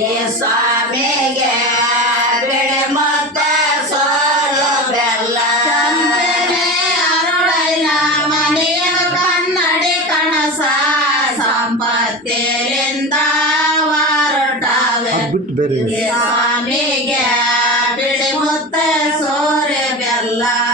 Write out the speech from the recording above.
ஏ சாமிக சாமிக பிடிமுத்த சோறு வெல்லா